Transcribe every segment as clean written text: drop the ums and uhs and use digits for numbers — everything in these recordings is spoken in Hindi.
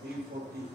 340।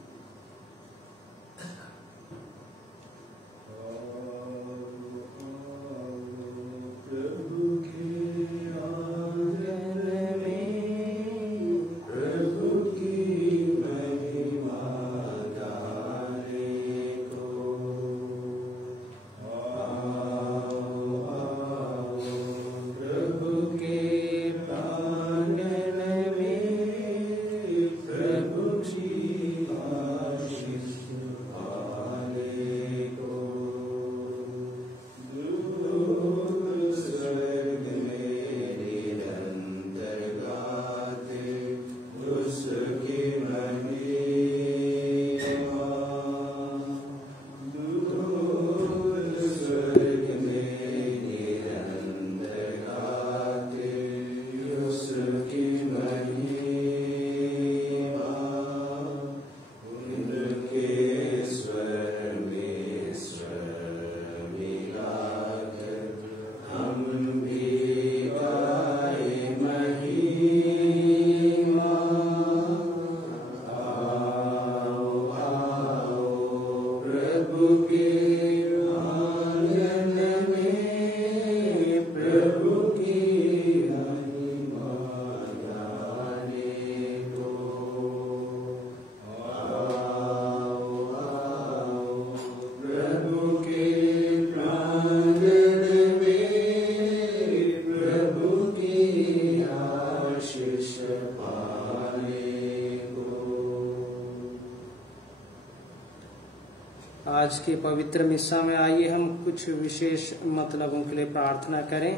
आज के पवित्र मिस्सा में आइए हम कुछ विशेष मतलबों के लिए प्रार्थना करें।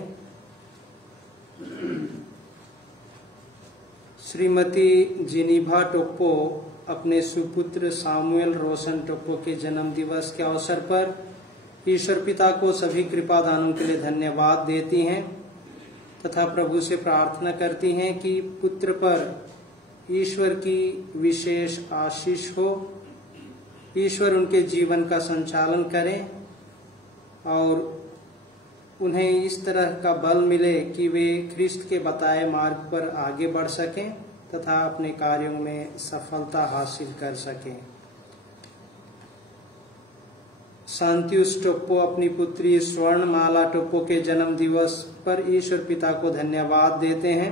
श्रीमती जिनीभा टोप्पो अपने सुपुत्र सामुएल रोशन टोप्पो के जन्म दिवस के अवसर पर ईश्वर पिता को सभी कृपा दानों के लिए धन्यवाद देती हैं तथा प्रभु से प्रार्थना करती हैं कि पुत्र पर ईश्वर की विशेष आशीष हो, ईश्वर उनके जीवन का संचालन करें और उन्हें इस तरह का बल मिले कि वे ख्रिस्त के बताए मार्ग पर आगे बढ़ सकें तथा अपने कार्यों में सफलता हासिल कर सकें। शांतियुस टोप्पो अपनी पुत्री स्वर्णमाला टोप्पो के जन्म दिवस पर ईश्वर पिता को धन्यवाद देते हैं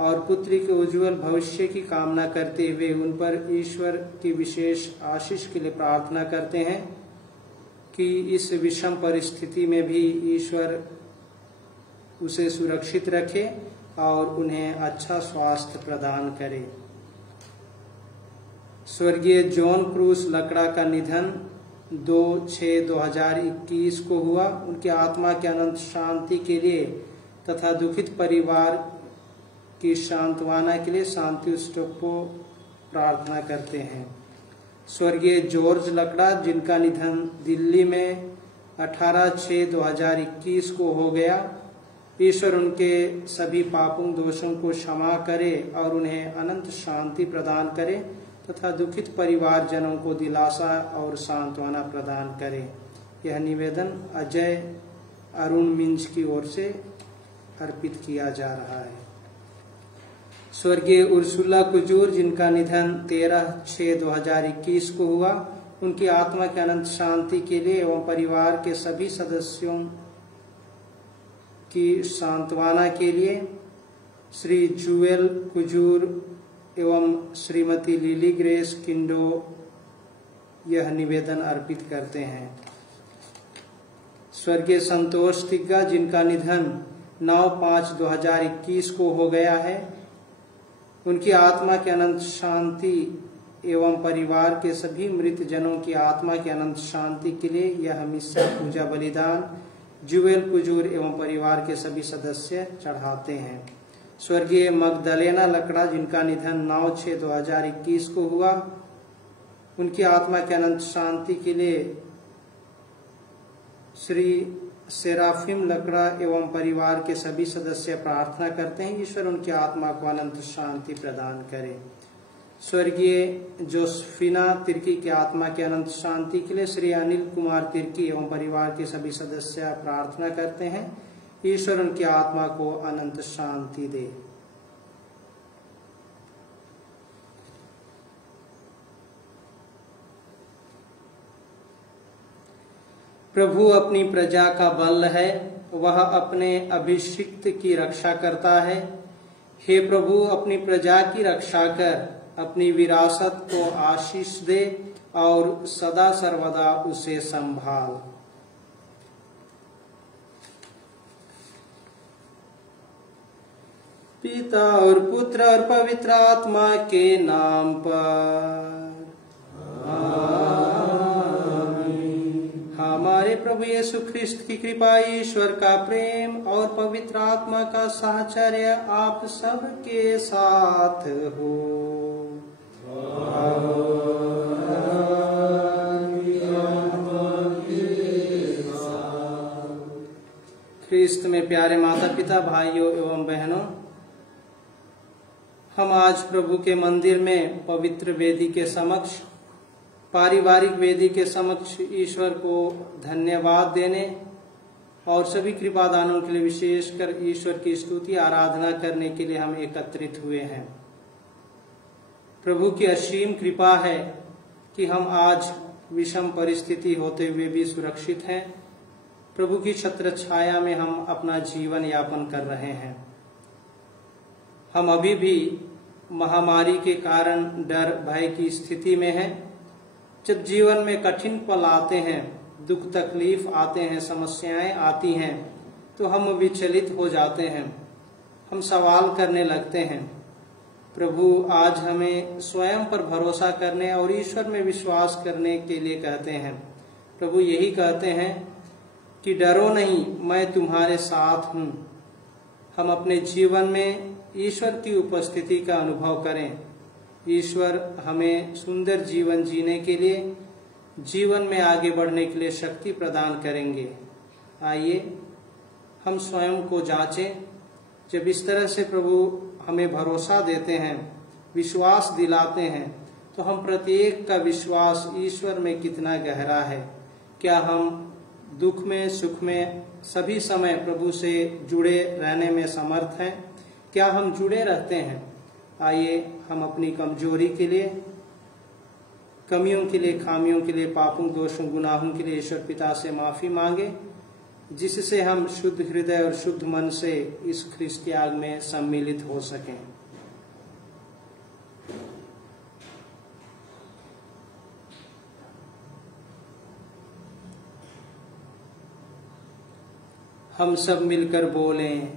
और पुत्री के उज्जवल भविष्य की कामना करते हुए उन पर ईश्वर की विशेष आशीष के लिए प्रार्थना करते हैं कि इस विषम परिस्थिति में भी ईश्वर उसे सुरक्षित रखे और उन्हें अच्छा स्वास्थ्य प्रदान करे। स्वर्गीय जॉन क्रूस लकड़ा का निधन 2/6/2021 को हुआ। उनकी आत्मा की अनंत शांति के लिए तथा दुखित परिवार की सांत्वना के लिए शांतियुस टोप्पो प्रार्थना करते हैं। स्वर्गीय जॉर्ज लकड़ा जिनका निधन दिल्ली में 18/6/2021 को हो गया, ईश्वर उनके सभी पापों दोषों को क्षमा करे और उन्हें अनंत शांति प्रदान करे तथा दुखित परिवारजनों को दिलासा और सांत्वना प्रदान करे। यह निवेदन अजय अरुण मिंज की ओर से अर्पित किया जा रहा है। स्वर्गीय उर्सुला कुजूर जिनका निधन 13/6/2021 को हुआ, उनकी आत्मा के अनंत शांति के लिए एवं परिवार के सभी सदस्यों की सांत्वना के लिए श्री जुएल कुजूर एवं श्रीमती लिली ग्रेस किंडो यह निवेदन अर्पित करते हैं। स्वर्गीय संतोष तिग्गा जिनका निधन 9/5/2021 को हो गया है, उनकी आत्मा की अनंत शांति एवं परिवार के सभी मृत जनों की आत्मा की अनंत शांति के लिए यह मिस्सा पूजा बलिदान जुएल कुजूर एवं परिवार के सभी सदस्य चढ़ाते हैं। स्वर्गीय मगदलेना लकड़ा जिनका निधन 9/6/2021 को हुआ, उनकी आत्मा की अनंत शांति के लिए श्री सेराफिम लकड़ा एवं परिवार के सभी सदस्य प्रार्थना करते हैं, ईश्वर उनकी आत्मा को अनंत शांति प्रदान करे। स्वर्गीय जोसेफिना तिर्की की आत्मा की अनंत शांति के लिए श्री अनिल कुमार तिर्की एवं परिवार के सभी सदस्य प्रार्थना करते हैं, ईश्वर उनकी आत्मा को अनंत शांति दे। प्रभु अपनी प्रजा का बल है, वह अपने अभिषिक्त की रक्षा करता है। हे प्रभु, अपनी प्रजा की रक्षा कर, अपनी विरासत को आशीष दे और सदा सर्वदा उसे संभाल। पिता और पुत्र और पवित्र आत्मा के नाम पर हमारे प्रभु यीशु ख्रिस्त की कृपा, ईश्वर का प्रेम और पवित्र आत्मा का साहचर्य आप सबके साथ हो। ख्रिस्त में प्यारे माता पिता, भाइयों एवं बहनों, हम आज प्रभु के मंदिर में पवित्र वेदी के समक्ष, पारिवारिक वेदी के समक्ष ईश्वर को धन्यवाद देने और सभी कृपादानों के लिए विशेषकर ईश्वर की स्तुति आराधना करने के लिए हम एकत्रित हुए हैं। प्रभु की असीम कृपा है कि हम आज विषम परिस्थिति होते हुए भी सुरक्षित हैं। प्रभु की छत्र छाया में हम अपना जीवन यापन कर रहे हैं। हम अभी भी महामारी के कारण डर भय की स्थिति में हैं। जब जीवन में कठिन पल आते हैं, दुख तकलीफ आते हैं, समस्याएं आती हैं, तो हम विचलित हो जाते हैं, हम सवाल करने लगते हैं। प्रभु आज हमें स्वयं पर भरोसा करने और ईश्वर में विश्वास करने के लिए कहते हैं। प्रभु यही कहते हैं कि डरो नहीं, मैं तुम्हारे साथ हूँ। हम अपने जीवन में ईश्वर की उपस्थिति का अनुभव करें। ईश्वर हमें सुंदर जीवन जीने के लिए, जीवन में आगे बढ़ने के लिए शक्ति प्रदान करेंगे। आइए हम स्वयं को जांचें। जब इस तरह से प्रभु हमें भरोसा देते हैं, विश्वास दिलाते हैं, तो हम प्रत्येक का विश्वास ईश्वर में कितना गहरा है। क्या हम दुख में, सुख में सभी समय प्रभु से जुड़े रहने में समर्थ हैं? क्या हम जुड़े रहते हैं? आइए हम अपनी कमजोरी के लिए, कमियों के लिए, खामियों के लिए, पापों, दोषों, गुनाहों के लिए ईश्वर पिता से माफी मांगे, जिससे हम शुद्ध हृदय और शुद्ध मन से इस ख्रिस्त याग में सम्मिलित हो सकें। हम सब मिलकर बोलें,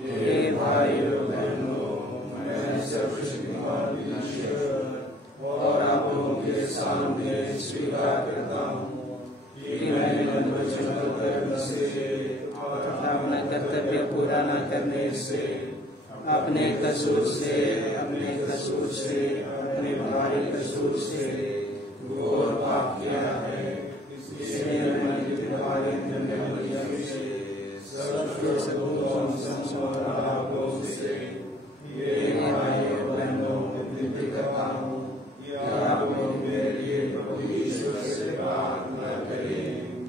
हे भाइयों बहनों, मैं सर्वशक्तिमान ईश्वर और आप लोगों के सामने स्वीकार करता हूँ कि मैंने मन, वचन और कर्म से और अपना कर्तव्य पूरा न करने से, अपने कसूर से, अपने भारी कसूर से घोर पाप किया है। इसलिए मैं तुम्हारे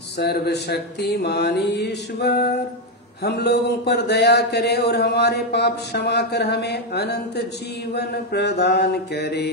सर्वशक्तिमान ईश्वर हम लोगों पर दया करे और हमारे पाप क्षमा कर हमें अनंत जीवन प्रदान करे।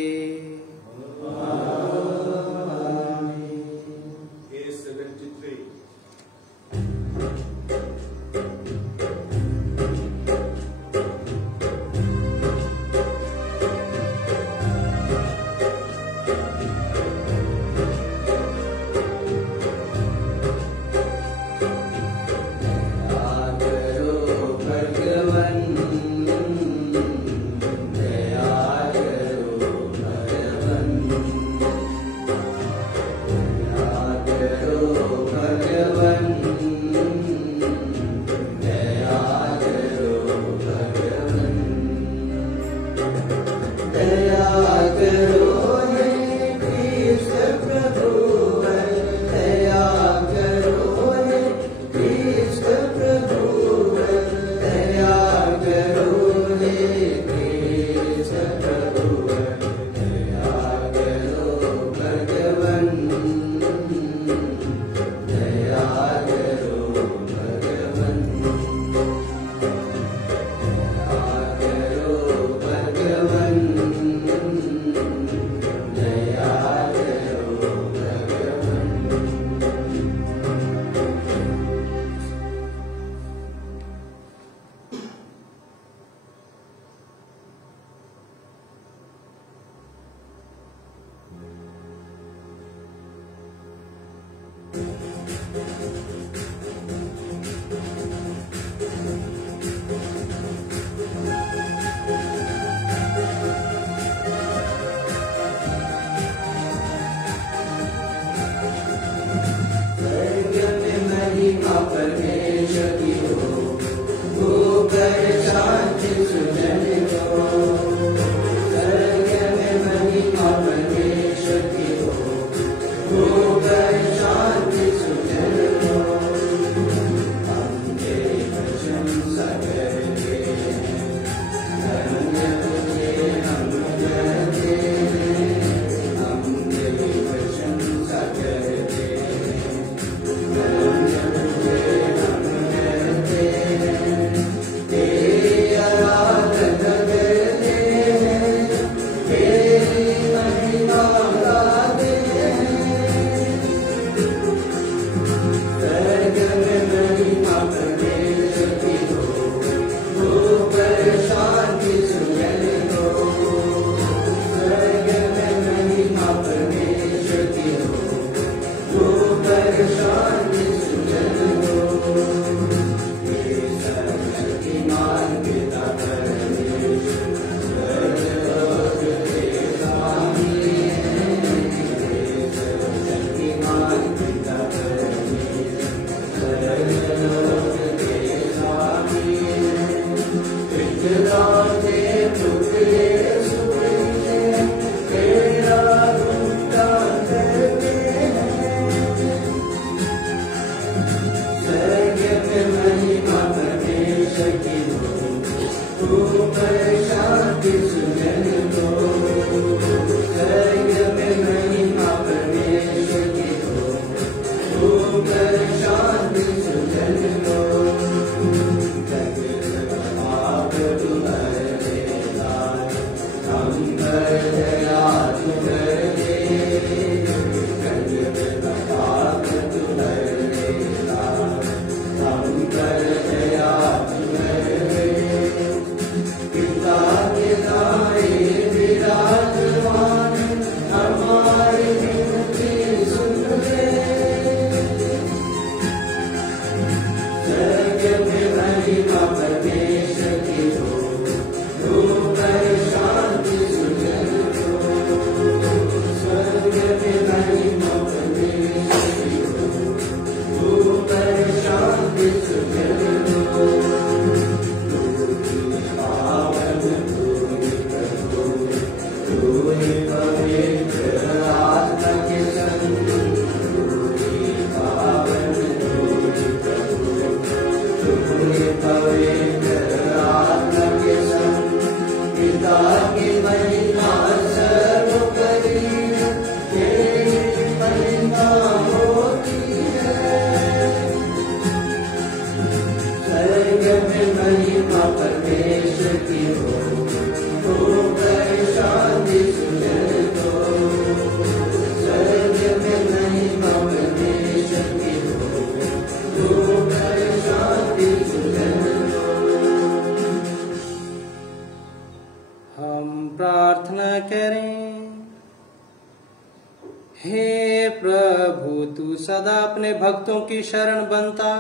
भक्तों की शरण बनता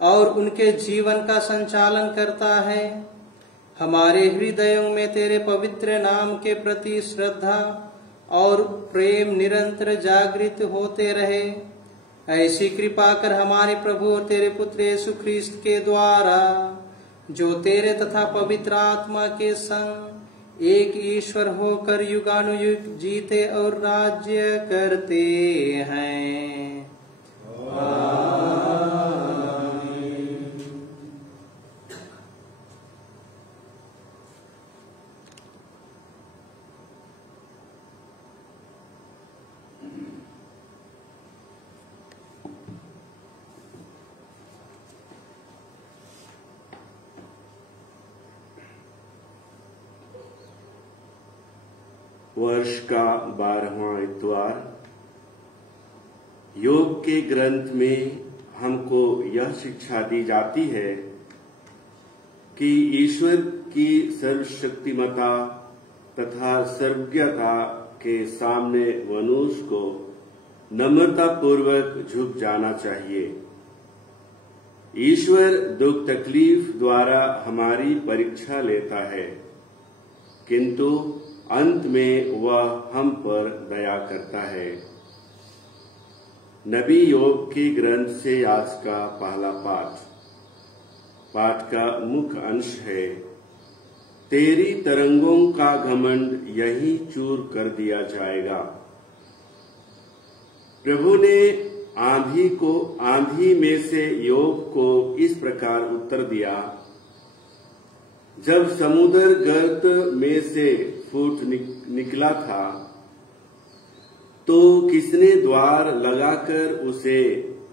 और उनके जीवन का संचालन करता है। हमारे हृदयों में तेरे पवित्र नाम के प्रति श्रद्धा और प्रेम निरंतर जागृत होते रहे। ऐसी कृपा कर हमारे प्रभु और तेरे पुत्र यीशु ख्रीस्त के द्वारा, जो तेरे तथा पवित्र आत्मा के संग एक ईश्वर होकर युगानुयुग जीते और राज्य करते हैं। वर्ष का 12वां इतवार। योग के ग्रंथ में हमको यह शिक्षा दी जाती है कि ईश्वर की सर्वशक्तिमता तथा सर्वज्ञता के सामने मनुष्य को नम्रता पूर्वक झुक जाना चाहिए। ईश्वर दुख तकलीफ द्वारा हमारी परीक्षा लेता है, किंतु अंत में वह हम पर दया करता है। नबी योग के ग्रंथ से आज का पहला पाठ का मुख्य अंश है, तेरी तरंगों का घमंड यही चूर कर दिया जाएगा। प्रभु ने आंधी में से योग को इस प्रकार उत्तर दिया, जब समुद्र गर्त में से फूट निकला था तो किसने द्वार लगाकर उसे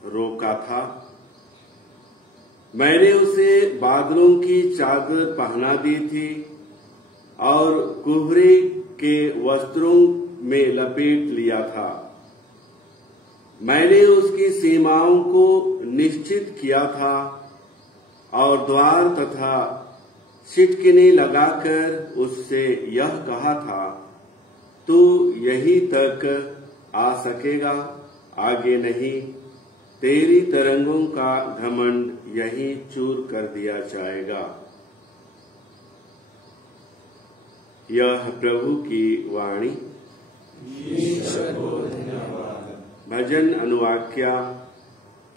रोका था? मैंने उसे बादलों की चादर पहना दी थी और कोहरे के वस्त्रों में लपेट लिया था। मैंने उसकी सीमाओं को निश्चित किया था और द्वार तथा सिटकिनी लगाकर उससे यह कहा था, तू यहीं तक आ सकेगा, आगे नहीं। तेरी तरंगों का घमंड यहीं चूर कर दिया जाएगा। यह प्रभु की वाणी। भजन अनुवाक्या।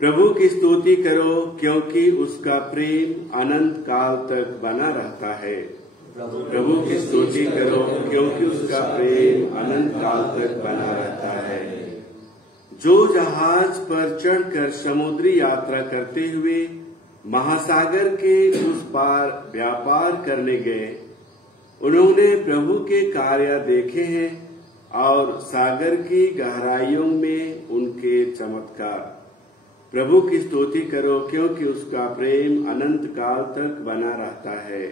प्रभु की स्तुति करो, क्योंकि उसका प्रेम अनंत काल तक बना रहता है। प्रभु की स्तुति करो, क्योंकि उसका प्रेम अनंत काल तक बना रहता है। जो जहाज पर चढ़कर समुद्री यात्रा करते हुए महासागर के उस पार व्यापार करने गए। उन्होंने प्रभु के कार्य देखे हैं और सागर की गहराइयों में उनके चमत्कार। प्रभु की स्तुति करो, क्योंकि उसका प्रेम अनंत काल तक बना रहता है।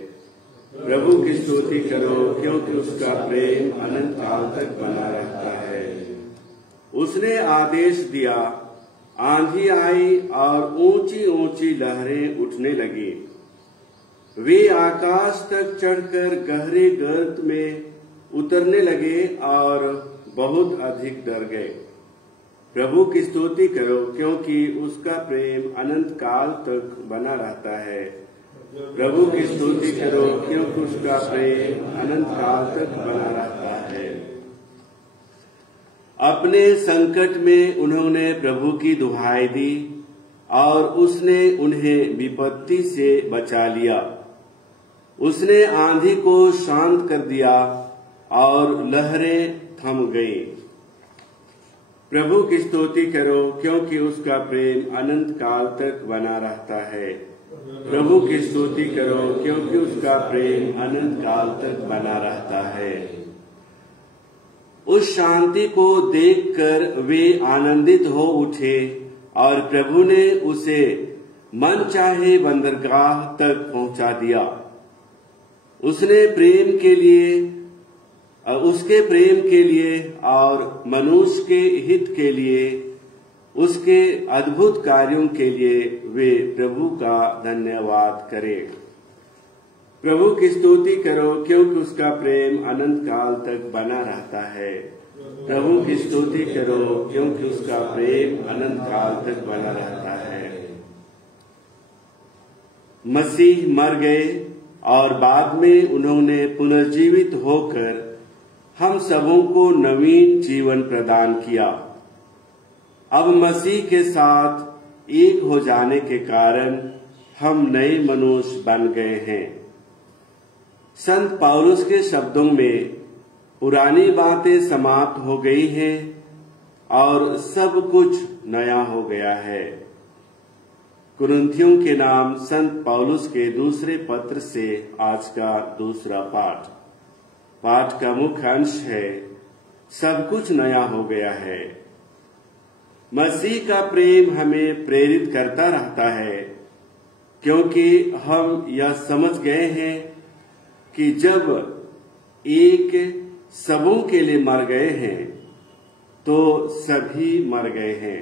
प्रभु की स्तुति करो, क्योंकि उसका प्रेम अनंत काल तक बना रहता है। उसने आदेश दिया, आंधी आई और ऊंची ऊंची लहरें उठने लगी। वे आकाश तक चढ़कर गहरे गर्त में उतरने लगे और बहुत अधिक डर गए। प्रभु की स्तुति करो, क्योंकि उसका प्रेम अनंत काल तक बना रहता है। प्रभु की स्तुति करो, क्योंकि उसका प्रेम अनंत काल तक बना रहता है। अपने संकट में उन्होंने प्रभु की दुहाई दी और उसने उन्हें विपत्ति से बचा लिया। उसने आंधी को शांत कर दिया और लहरें थम गईं। प्रभु की स्तुति करो, क्योंकि उसका प्रेम अनंत काल तक बना रहता है। प्रभु की स्तुति करो, क्योंकि उसका प्रेम अनंत काल तक बना रहता है। उस शांति को देखकर वे आनंदित हो उठे और प्रभु ने उसे मनचाहे बंदरगाह तक पहुंचा दिया। उसके प्रेम के लिए और मनुष्य के हित के लिए, उसके अद्भुत कार्यों के लिए वे प्रभु का धन्यवाद करें। प्रभु की स्तुति करो, क्योंकि उसका प्रेम अनंत काल तक बना रहता है। प्रभु की स्तुति करो, क्योंकि उसका प्रेम अनंत काल तक बना रहता है। मसीह मर गए और बाद में उन्होंने पुनर्जीवित होकर हम सबों को नवीन जीवन प्रदान किया। अब मसीह के साथ एक हो जाने के कारण हम नए मनुष्य बन गए हैं। संत पौलुस के शब्दों में पुरानी बातें समाप्त हो गई हैं और सब कुछ नया हो गया है। कुरिन्थियों के नाम संत पौलुस के दूसरे पत्र से आज का दूसरा पाठ। पाठ का मुख्य अंश है, सब कुछ नया हो गया है। मसीह का प्रेम हमें प्रेरित करता रहता है, क्योंकि हम यह समझ गए हैं कि जब एक सबों के लिए मर गए हैं तो सभी मर गए हैं।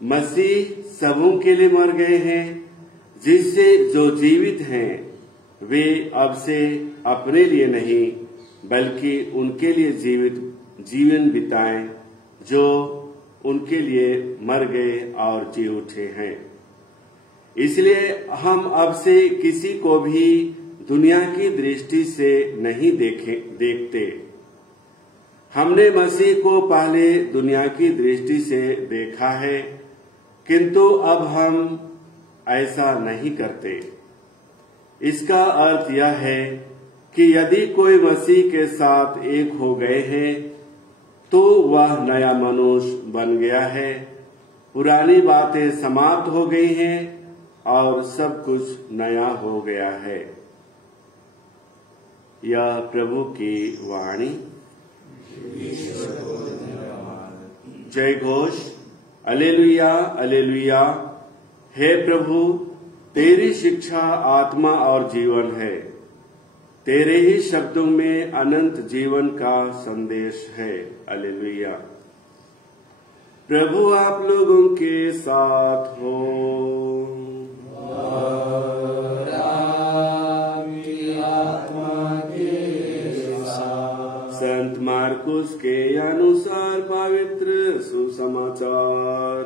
मसीह सबों के लिए मर गए हैं, जिससे जो जीवित हैं वे अब से अपने लिए नहीं बल्कि उनके लिए जीवन बिताएं जो उनके लिए मर गए और जी उठे हैं। इसलिए हम अब से किसी को भी दुनिया की दृष्टि से नहीं देखते। हमने मसीह को पहले दुनिया की दृष्टि से देखा है, किंतु अब हम ऐसा नहीं करते। इसका अर्थ यह है कि यदि कोई मसीह के साथ एक हो गए हैं तो वह नया मनुष्य बन गया है। पुरानी बातें समाप्त हो गई हैं और सब कुछ नया हो गया है। यह प्रभु की वाणी। जय घोष। अलेलुया अलेलुया। हे प्रभु, तेरी शिक्षा आत्मा और जीवन है। तेरे ही शब्दों में अनंत जीवन का संदेश है। अलेलुया। प्रभु आप लोगों के साथ हो। संत मार्कुस के अनुसार पवित्र सुसमाचार।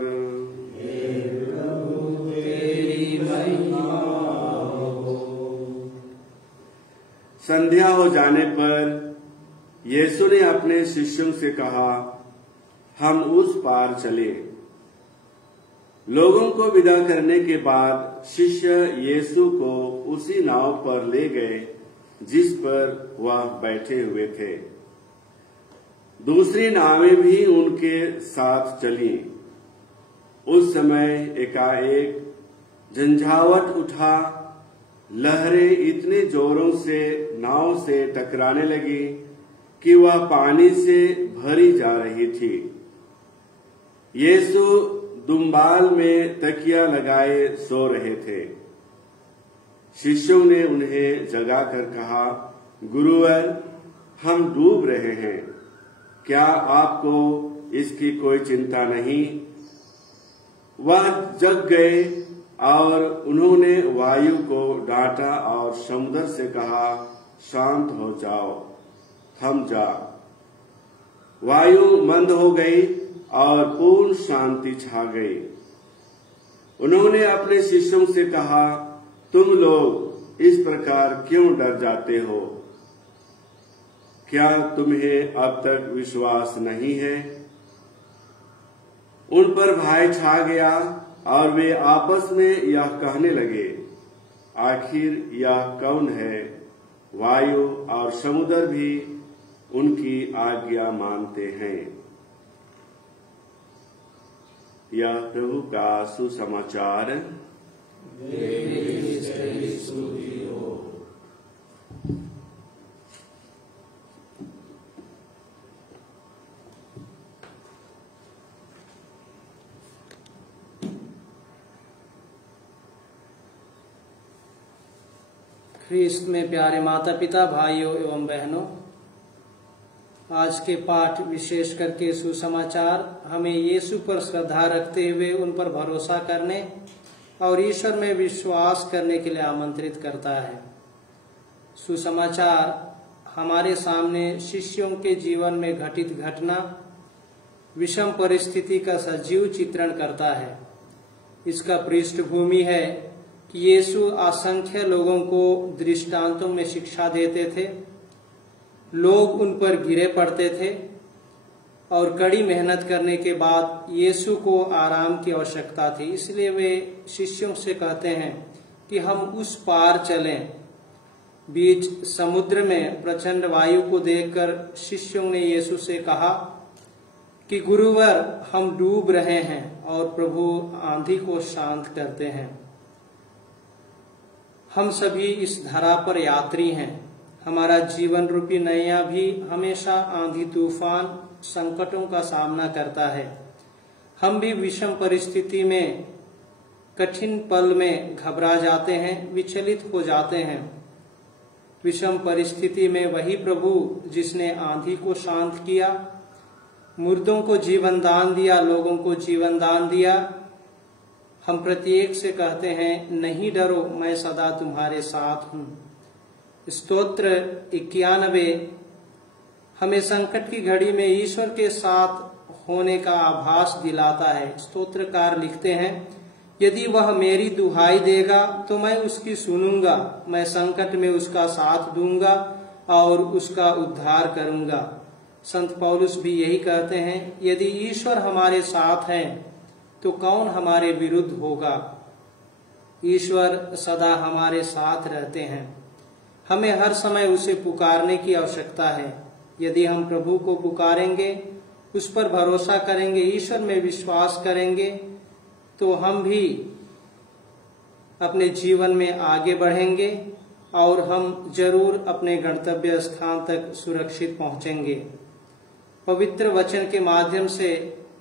संध्या हो जाने पर यीशु ने अपने शिष्यों से कहा, हम उस पार चले। लोगों को विदा करने के बाद शिष्य यीशु को उसी नाव पर ले गए जिस पर वह बैठे हुए थे। दूसरी नावें भी उनके साथ चली। उस समय एकाएक झंझावट उठा। लहरें इतने जोरों से नाव से टकराने लगी कि वह पानी से भरी जा रही थी। यीशु दुम्बाल में तकिया लगाए सो रहे थे। शिष्यों ने उन्हें जगाकर कहा, गुरुवर, हम डूब रहे हैं, क्या आपको इसकी कोई चिंता नहीं? वह जग गए और उन्होंने वायु को डांटा और समुद्र से कहा, शांत हो जाओ, थम जा। वायु मंद हो गई और पूर्ण शांति छा गई। उन्होंने अपने शिष्यों से कहा, तुम लोग इस प्रकार क्यों डर जाते हो? क्या तुम्हें अब तक विश्वास नहीं है? उन पर भय छा गया और वे आपस में यह कहने लगे, आखिर यह कौन है? वायु और समुद्र भी उनकी आज्ञा मानते हैं। यह प्रभु का सुसमाचार। ख्रीस्त में प्यारे माता पिता, भाइयों एवं बहनों, आज के पाठ विशेष करके सुसमाचार हमें यीशु पर श्रद्धा रखते हुए उन पर भरोसा करने और ईश्वर में विश्वास करने के लिए आमंत्रित करता है। सुसमाचार हमारे सामने शिष्यों के जीवन में घटित घटना, विषम परिस्थिति का सजीव चित्रण करता है। इसका पृष्ठभूमि है कि यीशु असंख्य लोगों को दृष्टांतों में शिक्षा देते थे। लोग उन पर गिरे पड़ते थे और कड़ी मेहनत करने के बाद यीशु को आराम की आवश्यकता थी। इसलिए वे शिष्यों से कहते हैं कि हम उस पार चलें। बीच समुद्र में प्रचंड वायु को देखकर शिष्यों ने यीशु से कहा कि गुरुवर, हम डूब रहे हैं, और प्रभु आंधी को शांत करते हैं। हम सभी इस धरा पर यात्री हैं। हमारा जीवन रूपी नैया भी हमेशा आंधी तूफान संकटों का सामना करता है। हम भी विषम परिस्थिति में, कठिन पल में घबरा जाते हैं, विचलित हो जाते हैं। विषम परिस्थिति में वही प्रभु जिसने आंधी को शांत किया, मुर्दों को जीवन दान दिया, लोगों को जीवन दान दिया, हम प्रत्येक से कहते हैं, नहीं डरो, मैं सदा तुम्हारे साथ हूं। स्तोत्र 91 हमें संकट की घड़ी में ईश्वर के साथ होने का आभास दिलाता है। स्तोत्रकार लिखते हैं, यदि वह मेरी दुहाई देगा तो मैं उसकी सुनूंगा, मैं संकट में उसका साथ दूंगा और उसका उद्धार करूंगा। संत पौलुस भी यही कहते हैं, यदि ईश्वर हमारे साथ हैं तो कौन हमारे विरुद्ध होगा। ईश्वर सदा हमारे साथ रहते हैं। हमें हर समय उसे पुकारने की आवश्यकता है। यदि हम प्रभु को पुकारेंगे, उस पर भरोसा करेंगे, ईश्वर में विश्वास करेंगे, तो हम भी अपने जीवन में आगे बढ़ेंगे और हम जरूर अपने गंतव्य स्थान तक सुरक्षित पहुंचेंगे। पवित्र वचन के माध्यम से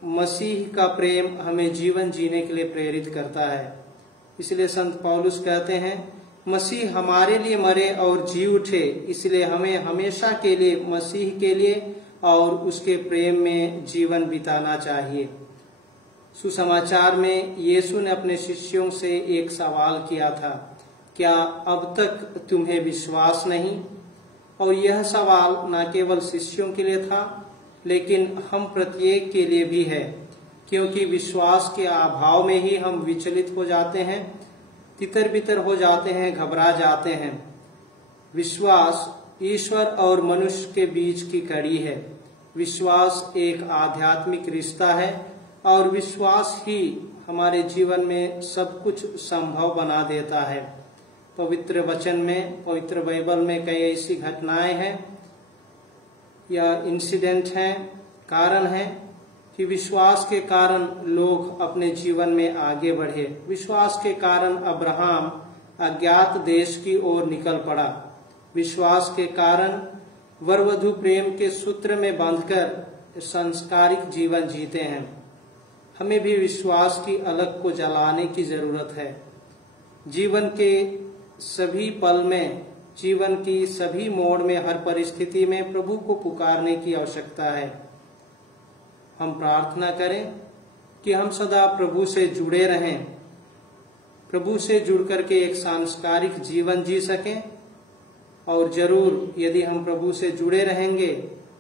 मसीह का प्रेम हमें जीवन जीने के लिए प्रेरित करता है। इसलिए संत पौलुस कहते हैं, मसीह हमारे लिए मरे और जी उठे, इसलिए हमें हमेशा के लिए मसीह के लिए और उसके प्रेम में जीवन बिताना चाहिए। सुसमाचार में यीशु ने अपने शिष्यों से एक सवाल किया था, क्या अब तक तुम्हें विश्वास नहीं? और यह सवाल न केवल शिष्यों के लिए था, लेकिन हम प्रत्येक के लिए भी है, क्योंकि विश्वास के अभाव में ही हम विचलित हो जाते हैं, तितर बितर हो जाते हैं, घबरा जाते हैं। विश्वास ईश्वर और मनुष्य के बीच की कड़ी है। विश्वास एक आध्यात्मिक रिश्ता है और विश्वास ही हमारे जीवन में सब कुछ संभव बना देता है। पवित्र वचन में, पवित्र बाइबल में कई ऐसी घटनाएं हैं या इंसिडेंट हैं, कारण हैं कि विश्वास के कारण लोग अपने जीवन में आगे बढ़े। विश्वास के कारण अब्राहम अज्ञात देश की ओर निकल पड़ा। विश्वास के कारण वर वधू प्रेम के सूत्र में बांधकर संस्कारिक जीवन जीते हैं। हमें भी विश्वास की अलग को जलाने की जरूरत है। जीवन के सभी पल में, जीवन की सभी मोड़ में, हर परिस्थिति में प्रभु को पुकारने की आवश्यकता है। हम प्रार्थना करें कि हम सदा प्रभु से जुड़े रहें, प्रभु से जुड़ करके एक सांस्कारिक जीवन जी सकें। और जरूर यदि हम प्रभु से जुड़े रहेंगे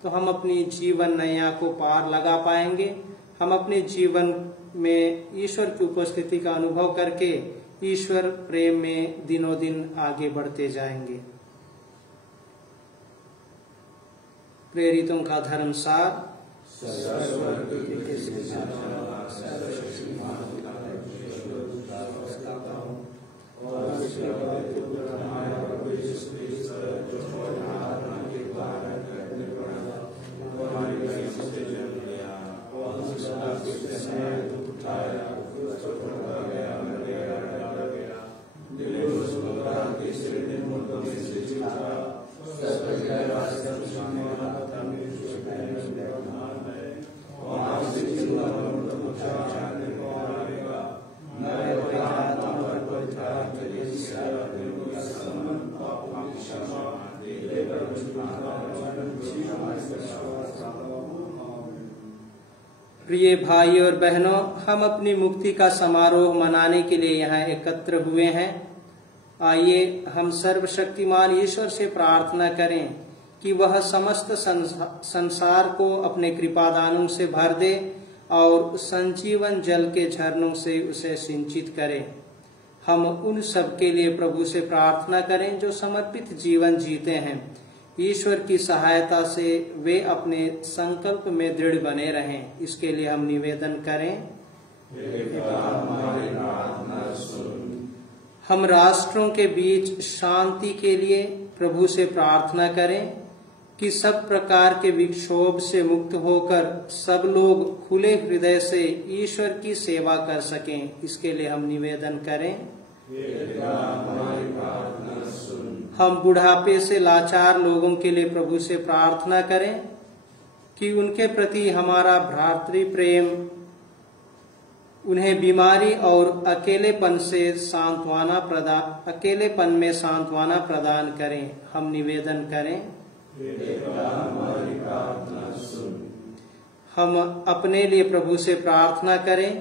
तो हम अपनी जीवन नैया को पार लगा पाएंगे। हम अपने जीवन में ईश्वर की उपस्थिति का अनुभव करके ईश्वर प्रेम में दिनों दिन आगे बढ़ते जाएंगे। प्रेरितों का धर्मसार। प्रिय भाई और बहनों, हम अपनी मुक्ति का समारोह मनाने के लिए यहाँ एकत्र हुए हैं। आइए हम सर्वशक्तिमान ईश्वर से प्रार्थना करें कि वह समस्त संसार को अपने कृपादानों से भर दे और संजीवन जल के झरनों से उसे सिंचित करे। हम उन सब के लिए प्रभु से प्रार्थना करें जो समर्पित जीवन जीते हैं। ईश्वर की सहायता से वे अपने संकल्प में दृढ़ बने रहें। इसके लिए हम निवेदन करें। हम राष्ट्रों के बीच शांति के लिए प्रभु से प्रार्थना करें कि सब प्रकार के विक्षोभ से मुक्त होकर सब लोग खुले हृदय से ईश्वर की सेवा कर सकें। इसके लिए हम निवेदन करें। हम बुढ़ापे से लाचार लोगों के लिए प्रभु से प्रार्थना करें कि उनके प्रति हमारा भ्रातृ प्रेम उन्हें बीमारी और अकेलेपन में सांत्वना प्रदान करें। हम निवेदन करें। हम अपने लिए प्रभु से प्रार्थना करें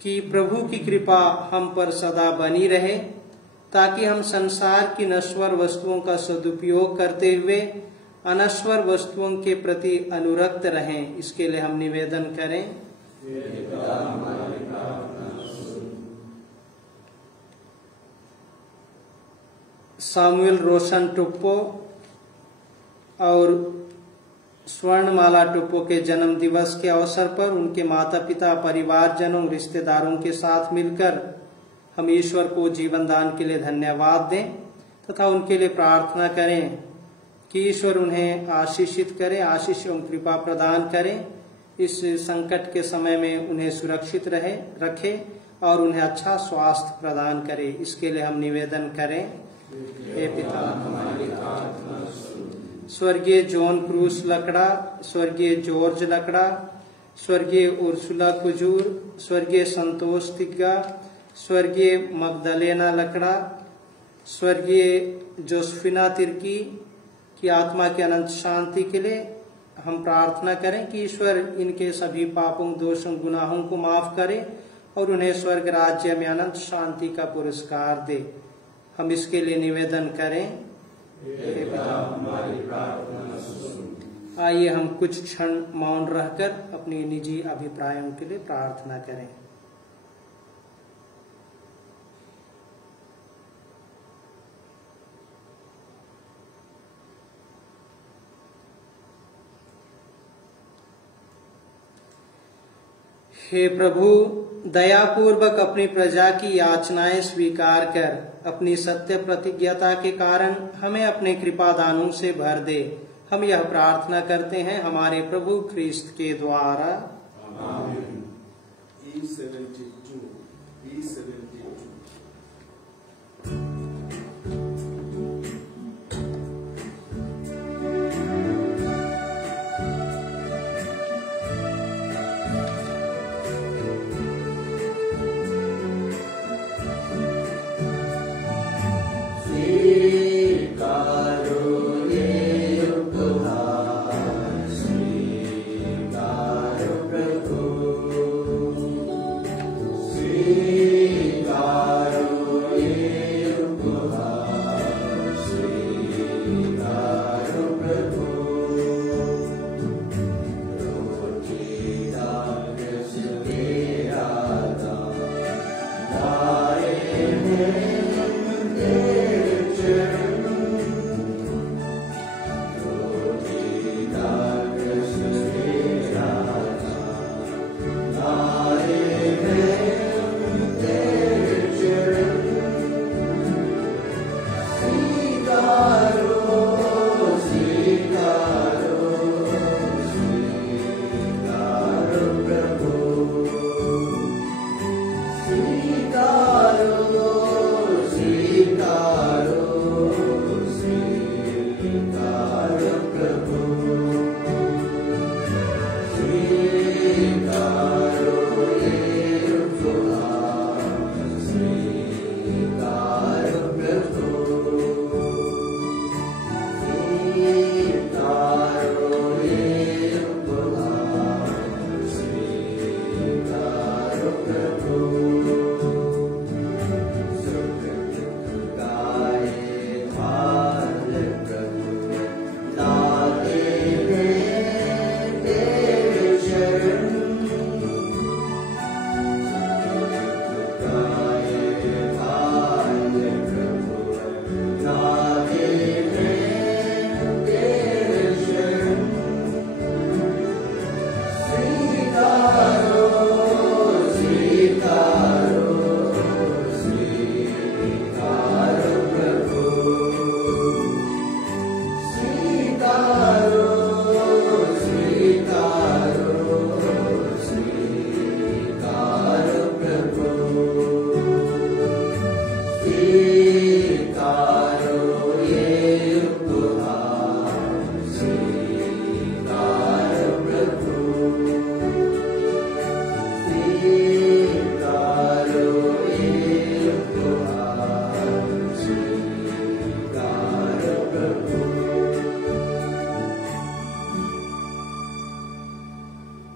कि प्रभु की कृपा हम पर सदा बनी रहे, ताकि हम संसार की नश्वर वस्तुओं का सदुपयोग करते हुए अनश्वर वस्तुओं के प्रति अनुरक्त रहें। इसके लिए हम निवेदन करें। सामुएल रोशन टुप्पो और स्वर्णमाला टुप्पो के जन्म दिवस के अवसर पर उनके माता पिता, परिवारजनों, रिश्तेदारों के साथ मिलकर हम ईश्वर को जीवन दान के लिए धन्यवाद दें तथा उनके लिए प्रार्थना करें कि ईश्वर उन्हें आशीषित करे, आशीष एवं कृपा प्रदान करें। इस संकट के समय में उन्हें सुरक्षित रखे और उन्हें अच्छा स्वास्थ्य प्रदान करे। इसके लिए हम निवेदन करें। हे पिता हमारी प्रार्थना सुन। स्वर्गीय जॉन क्रूस लकड़ा, स्वर्गीय जॉर्ज लकड़ा, स्वर्गीय उर्सुला कुजूर, स्वर्गीय संतोष तिग्गा, स्वर्गीय मगदलेना लकड़ा, स्वर्गीय जोसेफिना तिर्की की आत्मा की अनंत शांति के लिए हम प्रार्थना करें कि ईश्वर इनके सभी पापों, दोषों, गुनाहों को माफ करे और उन्हें स्वर्ग राज्य में अनंत शांति का पुरस्कार दे। हम इसके लिए निवेदन करें। आइए हम कुछ क्षण मौन रहकर अपनी निजी अभिप्रायों के लिए प्रार्थना करें। हे प्रभु, दयापूर्वक अपनी प्रजा की याचनाएं स्वीकार कर अपनी सत्य प्रतिज्ञता के कारण हमें अपने कृपा दानों से भर दे। हम यह प्रार्थना करते हैं हमारे प्रभु ख्रीस्त के द्वारा।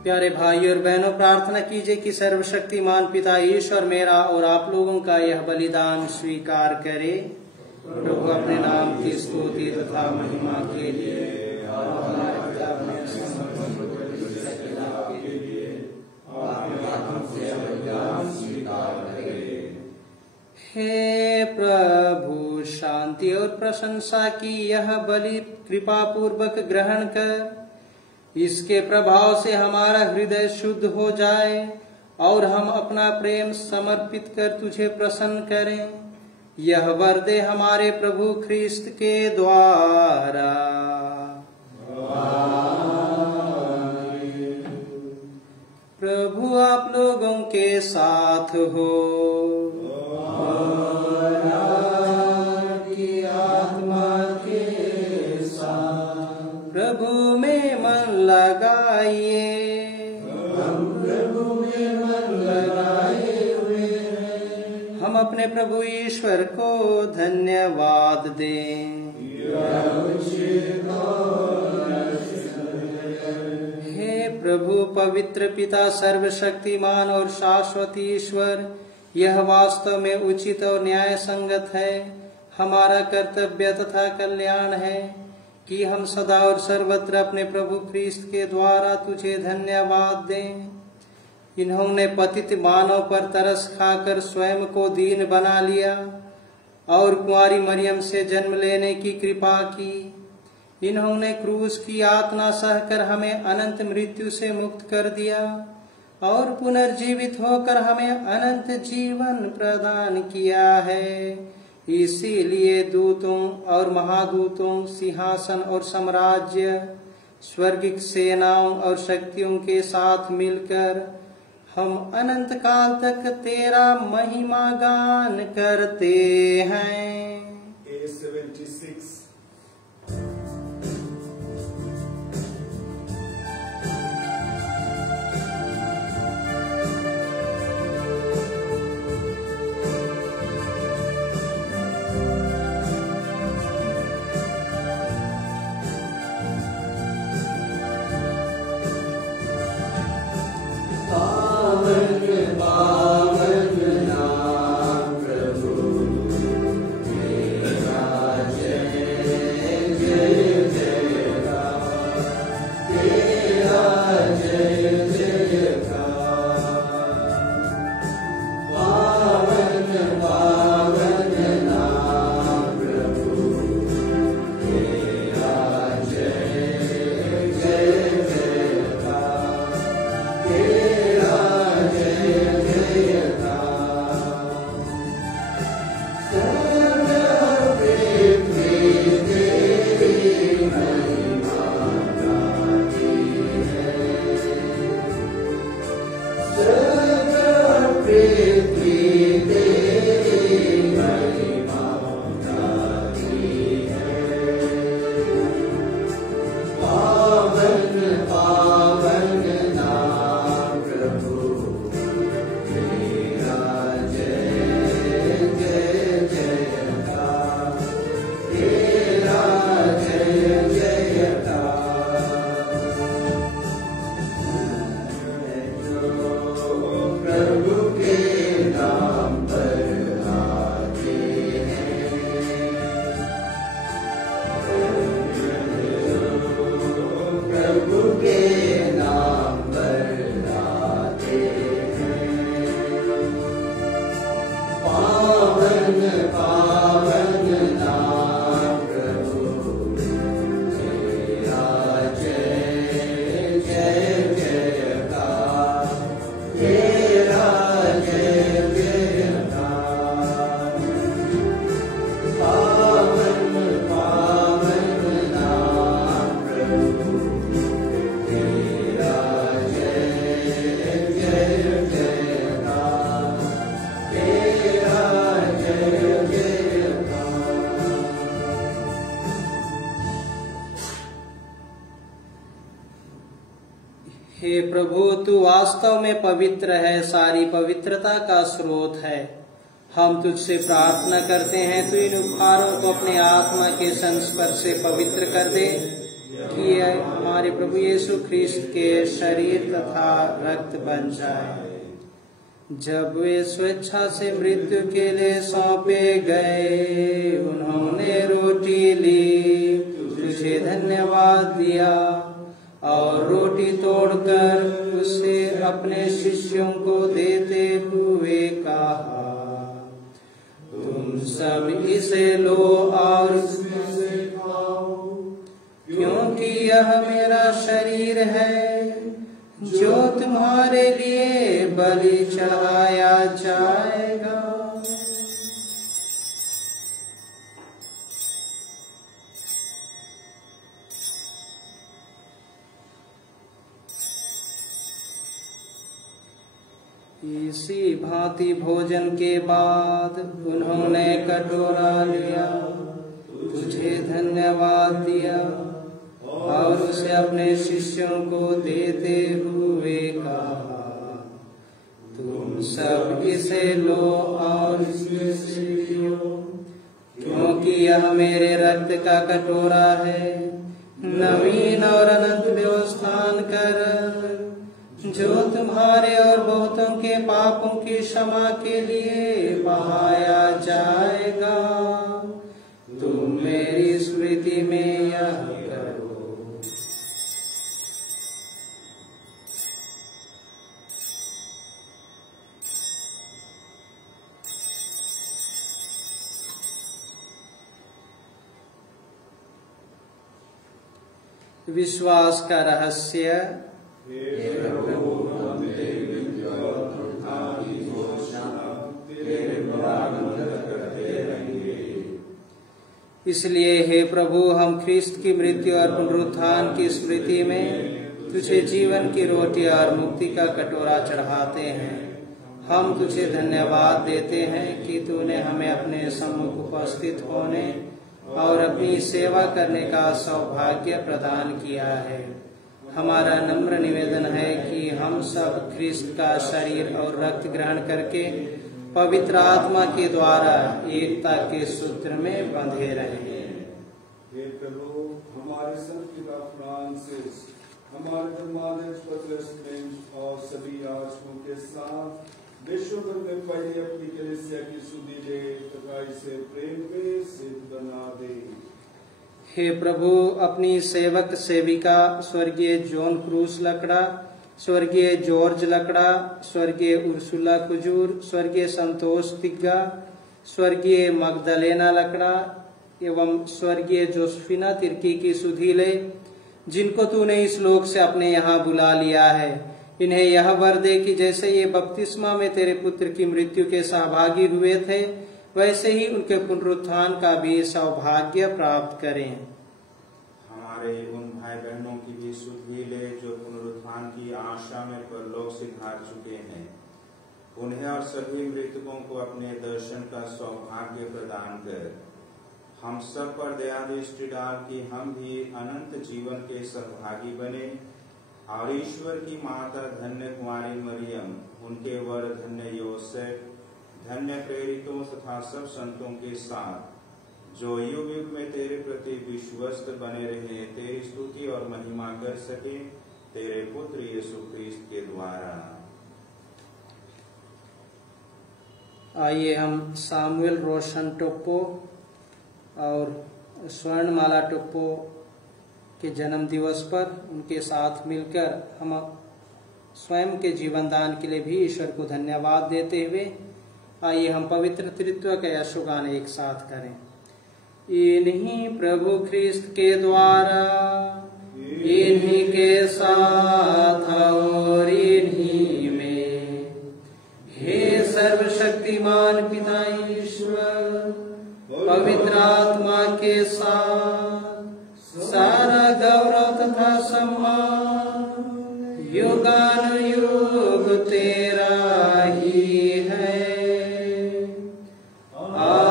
प्यारे भाई और बहनों, प्रार्थना कीजिए कि सर्वशक्तिमान पिता ईश्वर मेरा और आप लोगों का यह बलिदान स्वीकार करे। प्रभु अपने नाम की स्तुति तथा महिमा के लिए और हमारे पिता अपने स्वीकार करे। हे प्रभु, शांति और प्रशंसा की यह बलि कृपा पूर्वक ग्रहण कर इसके प्रभाव से हमारा हृदय शुद्ध हो जाए और हम अपना प्रेम समर्पित कर तुझे प्रसन्न करें। यह वर दे हमारे प्रभु ख्रिस्त के द्वारा। प्रभु आप लोगों के साथ हो और आपकी आत्मा के साथ। प्रभु में मन लगाइए। हम प्रभु में मन लगाए हुए हैं। हम अपने प्रभु ईश्वर को धन्यवाद दें। हे प्रभु पवित्र पिता, सर्वशक्तिमान और शाश्वत ईश्वर, यह वास्तव में उचित और न्याय संगत है, हमारा कर्तव्य तथा कल्याण है कि हम सदा और सर्वत्र अपने प्रभु ख्रीस्त के द्वारा तुझे धन्यवाद दें। इन्होंने पतित मानव पर तरस खाकर स्वयं को दीन बना लिया और कुंवारी मरियम से जन्म लेने की कृपा की। इन्होंने क्रूस की यातना सहकर हमें अनंत मृत्यु से मुक्त कर दिया और पुनर्जीवित होकर हमें अनंत जीवन प्रदान किया है। इसीलिए दूतों और महादूतों, सिंहासन और साम्राज्य, स्वर्गिक सेनाओं और शक्तियों के साथ मिलकर हम अनंत काल तक तेरा महिमा गान करते हैं। A76। हे प्रभु, तू वास्तव में पवित्र है, सारी पवित्रता का स्रोत है। हम तुझसे प्रार्थना करते हैं, तू इन उपहारों को अपने आत्मा के संस्पर्श से पवित्र कर दे कि हमारे प्रभु यीशु ख्रिस्त के शरीर तथा रक्त बन जाए। जब वे स्वेच्छा से मृत्यु के लिए सौंपे गए, उन्होंने रोटी ली, तुझे धन्यवाद दिया और रोटी तोड़कर उसे अपने शिष्यों को देते हुए कहा, तुम सब इसे लो और इसमें से खाओ, क्योंकि यह मेरा शरीर है जो तुम्हारे लिए बलि चढ़ाया जाएगा। इसी भांति भोजन के बाद उन्होंने कटोरा लिया, तुझे धन्यवाद दिया और उसे अपने शिष्यों को देते हुए कहा, तुम सब इसे लो और इसमें से पियो, क्योंकि यह मेरे रक्त का कटोरा है, नवीन और अनंत व्यवस्थान कर, जो तुम्हारे और बहुतों के पापों की क्षमा के लिए बहाया जाएगा। तुम मेरी स्मृति में यह करो। विश्वास का रहस्य। इसलिए हे प्रभु, हम ख्रिस्त की मृत्यु और पुनरुत्थान की स्मृति में तुझे जीवन की रोटी और मुक्ति का कटोरा चढ़ाते हैं। हम तुझे धन्यवाद देते हैं कि तूने हमें अपने सम्मुख उपस्थित होने और अपनी सेवा करने का सौभाग्य प्रदान किया है। हमारा नम्र निवेदन है कि हम सब ख्रिस्त का शरीर और रक्त ग्रहण करके पवित्र आत्मा के द्वारा एकता के सूत्र में बंधे रहें। हे प्रभु, हमारे संत पिता फ्रांसिस, हमारे धर्माध्यक्ष पत्रस और सभी याजकों के साथ विश्व भर में फैली अपनी कलीसिया की सुधि दे तथा इसे प्रेम में सिद्ध बना दे। हे प्रभु, अपनी सेवक सेविका स्वर्गीय जॉन क्रूस लकड़ा, स्वर्गीय जॉर्ज लकड़ा, स्वर्गीय उर्सुला कुजूर, स्वर्गीय संतोष तिग्गा, स्वर्गीय मगदलेना लकड़ा एवं स्वर्गीय जोसेफिना तिर्की की सुधि ले, जिनको तूने इस लोक से अपने यहाँ बुला लिया है। इन्हें यह वर दे कि जैसे ये बपतिस्मा में तेरे पुत्र की मृत्यु के सहभागी हुए थे, वैसे ही उनके पुनरुत्थान का भी सौभाग्य प्राप्त करें। हमारे उन भाई बहनों की भी सुधि ले जो पुनरुत्थान की आशा में परलोक से हार चुके हैं। उन्हें और सभी मृतकों को अपने दर्शन का सौभाग्य प्रदान कर। हम सब पर दया दृष्टि डाल कि हम भी अनंत जीवन के सहभागी बने और ईश्वर की माता धन्य कुमारी मरियम, उनके वर धन्य योसेफ, धन्य प्रेरितों तथा सब संतों के साथ जो युग युग में तेरे प्रति विश्वस्त बने रहे, तेरी स्तुति और महिमा कर सके तेरे पुत्र यीशु ख्रिस्त के द्वारा। आइए हम सामुएल रोशन टोप्पो और स्वर्णमाला टोप्पो के जन्म दिवस पर उनके साथ मिलकर हम स्वयं के जीवन दान के लिए भी ईश्वर को धन्यवाद देते हुए आइए हम पवित्र त्रित्व के यशोगान एक साथ करें। इन्हीं प्रभु ख्रिस्त के द्वारा, इन्हीं के साथ और इन्हीं में, हे सर्वशक्तिमान पिता ईश्वर, पवित्र आत्मा के साथ सारा गौरव तथा सम्मान युगानुयुग तेरा ही है। आमीन,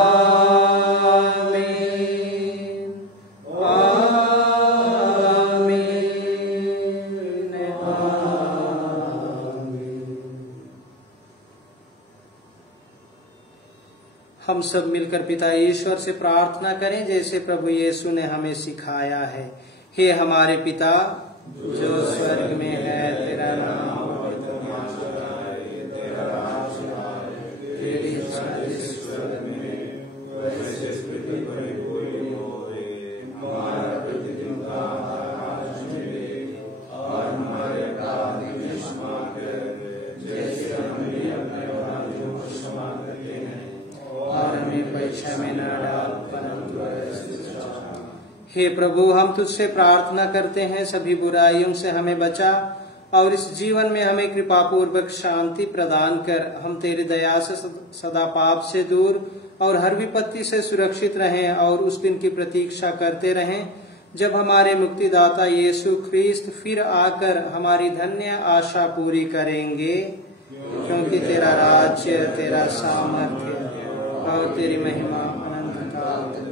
आमीन, आमीन। हम सब मिलकर पिता ईश्वर से प्रार्थना करें जैसे प्रभु यीशु ने हमें सिखाया है। हे हमारे पिता जो स्वर्ग में है, तेरा नाम पवित्र आए, तेरा राज्य आए, तेरी इच्छा जिस स्वर्ग में वैसे पृथ्वी पर भी होए। हमारा प्रतिदिन का आहार आज मिले और हमारे अपराध की क्षमा कर जैसे हम भी अपने अपराधियों को क्षमा करते हैं, और हमें परीक्षा में न डाल परंतु ऐसे बचा। हे प्रभु, हम तुझसे प्रार्थना करते हैं सभी बुराइयों से हमें बचा और इस जीवन में हमें कृपा पूर्वक शांति प्रदान कर हम तेरी दया से सदा पाप से दूर और हर विपत्ति से सुरक्षित रहें और उस दिन की प्रतीक्षा करते रहें जब हमारे मुक्तिदाता यीशु ख्रिस्त फिर आकर हमारी धन्य आशा पूरी करेंगे, क्योंकि तेरा राज्य, तेरा सामर्थ्य और तेरी महिमा अनंत काल तक।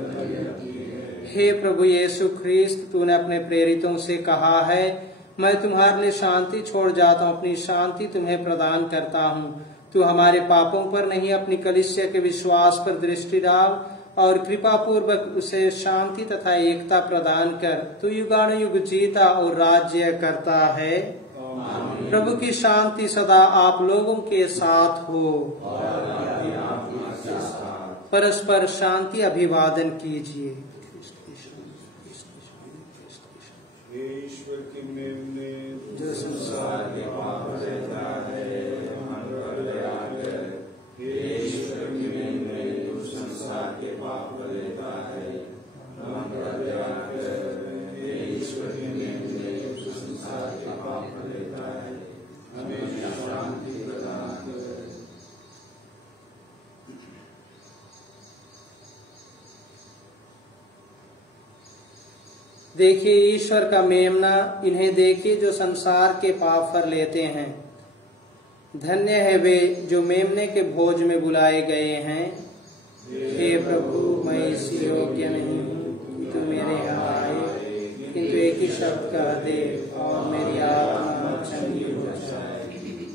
हे प्रभु यीशु ख्रिस्त, तूने अपने प्रेरितों से कहा है, मैं तुम्हारे लिए शांति छोड़ जाता हूँ, अपनी शांति तुम्हें प्रदान करता हूँ। तू हमारे पापों पर नहीं, अपनी कलीसिया के विश्वास पर दृष्टि डाल और कृपा पूर्वक उसे शांति तथा एकता प्रदान कर। तू युगानुयुग जीता और राज्य करता है। प्रभु की शांति सदा आप लोगों के साथ हो। परस्पर शांति अभिवादन कीजिए। ईश्वर की मेमने जो संसार के पाप लेता है, हम पर दया कर। ईश्वर की मेमने जो संसार के पाप लेता है, हम पर दया कर। ईश्वर की मेमने जो संसार के पाप लेता है, हमें शांति प्रदान कर। देखिए ईश्वर का मेमना, इन्हें देखिए जो संसार के पाप फर लेते हैं। धन्य है वे जो मेमने के भोज में बुलाए गए हैं। हे प्रभु, मैं इस योग्य नहीं हूँ तू मेरे यहाँ आए, किंतु एक ही शब्द कह दे और मेरी आत्मा चंगी हो जाए।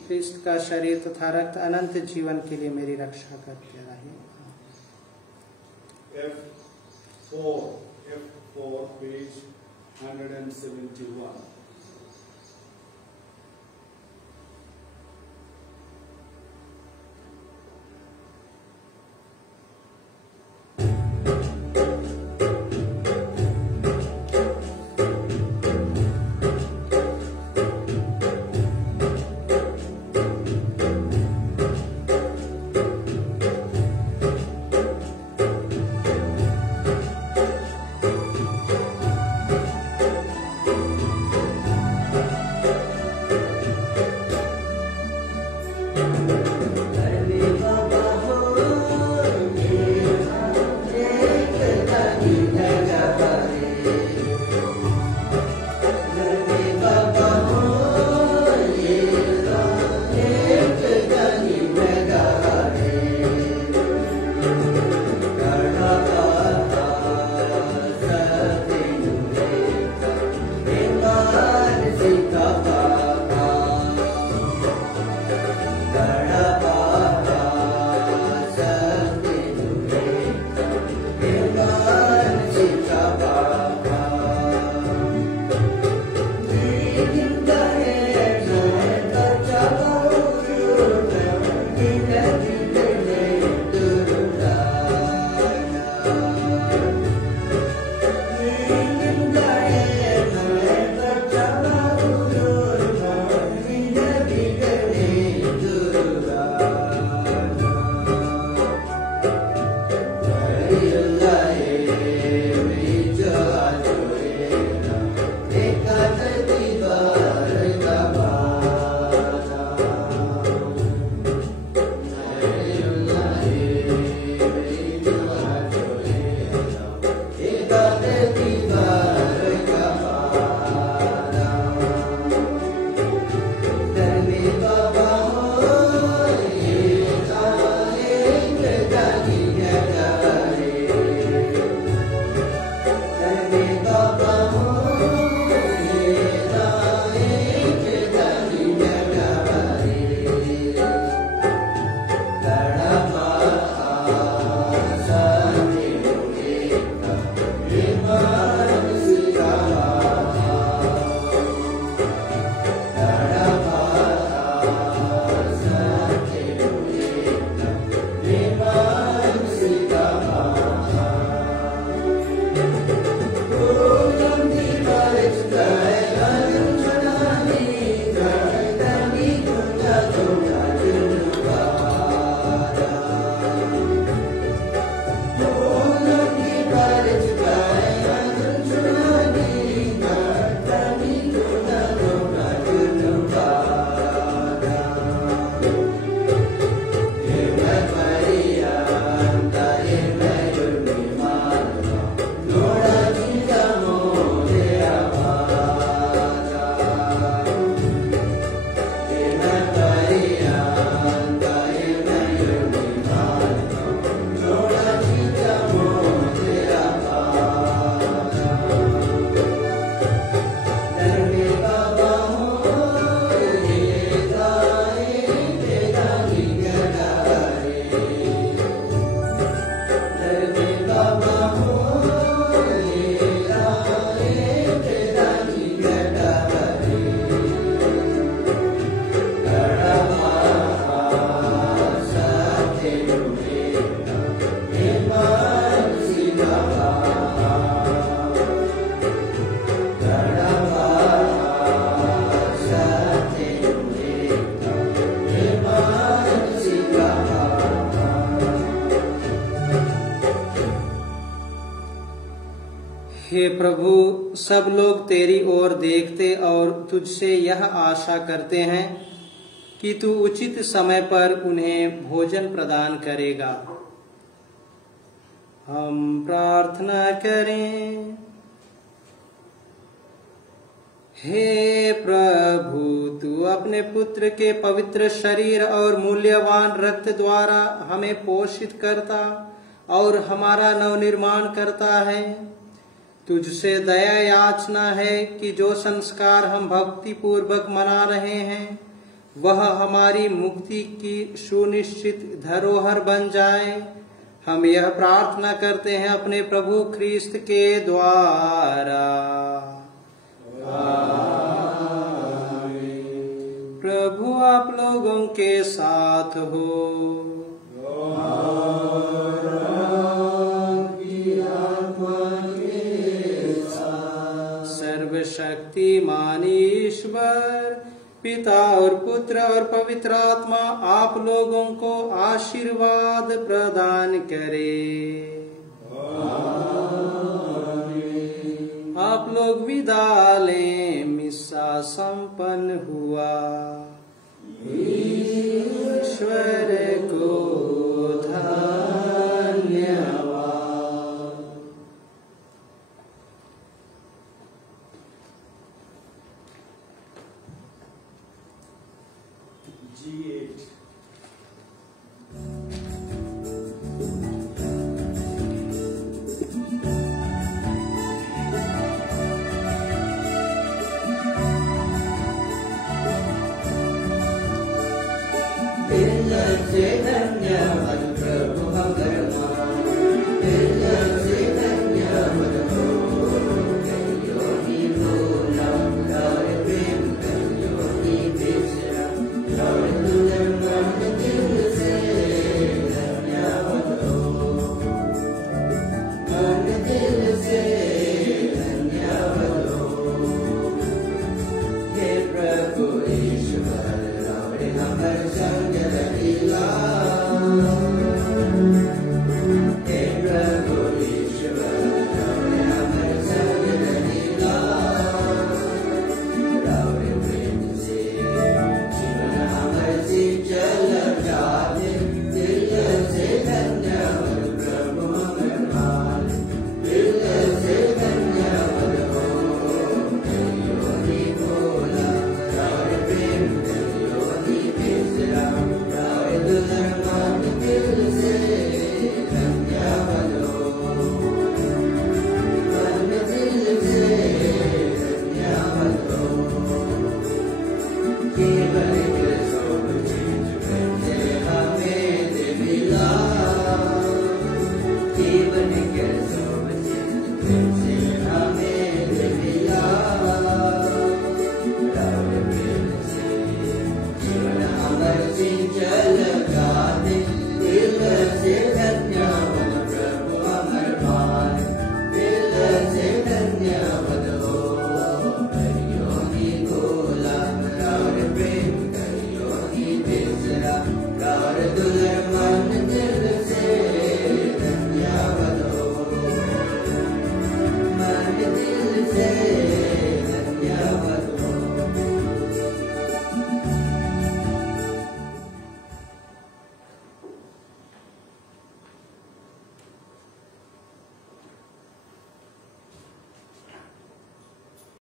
क्रिस्त का शरीर तथा रक्त अनंत जीवन के लिए मेरी रक्षा करते रहे। F4 page 171. हे प्रभु, सब लोग तेरी ओर देखते और तुझसे यह आशा करते हैं कि तू उचित समय पर उन्हें भोजन प्रदान करेगा। हम प्रार्थना करें। हे प्रभु, तू अपने पुत्र के पवित्र शरीर और मूल्यवान रक्त द्वारा हमें पोषित करता और हमारा नवनिर्माण करता है। तुझसे दया याचना है कि जो संस्कार हम भक्ति पूर्वक मना रहे हैं वह हमारी मुक्ति की सुनिश्चित धरोहर बन जाए। हम यह प्रार्थना करते हैं अपने प्रभु ख्रीस्त के द्वारा। प्रभु आप लोगों के साथ हो। सर्वशक्तिमान ईश्वर पिता और पुत्र और पवित्र आत्मा आप लोगों को आशीर्वाद प्रदान करे। आप लोग विदा लें। मिस्सा संपन्न हुआ। ईश्वर को धन्यवाद। G8 In the